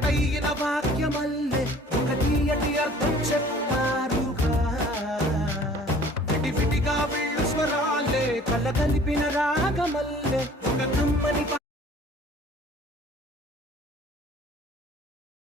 ఒకటైన వాక్యమల్లే ఒక తీయటి అర్థం చెప్పారుగా విడివిడిగా వెళ్ళు స్వరాలే కల కలిపిన రాగమల్లే ఒక కమ్మని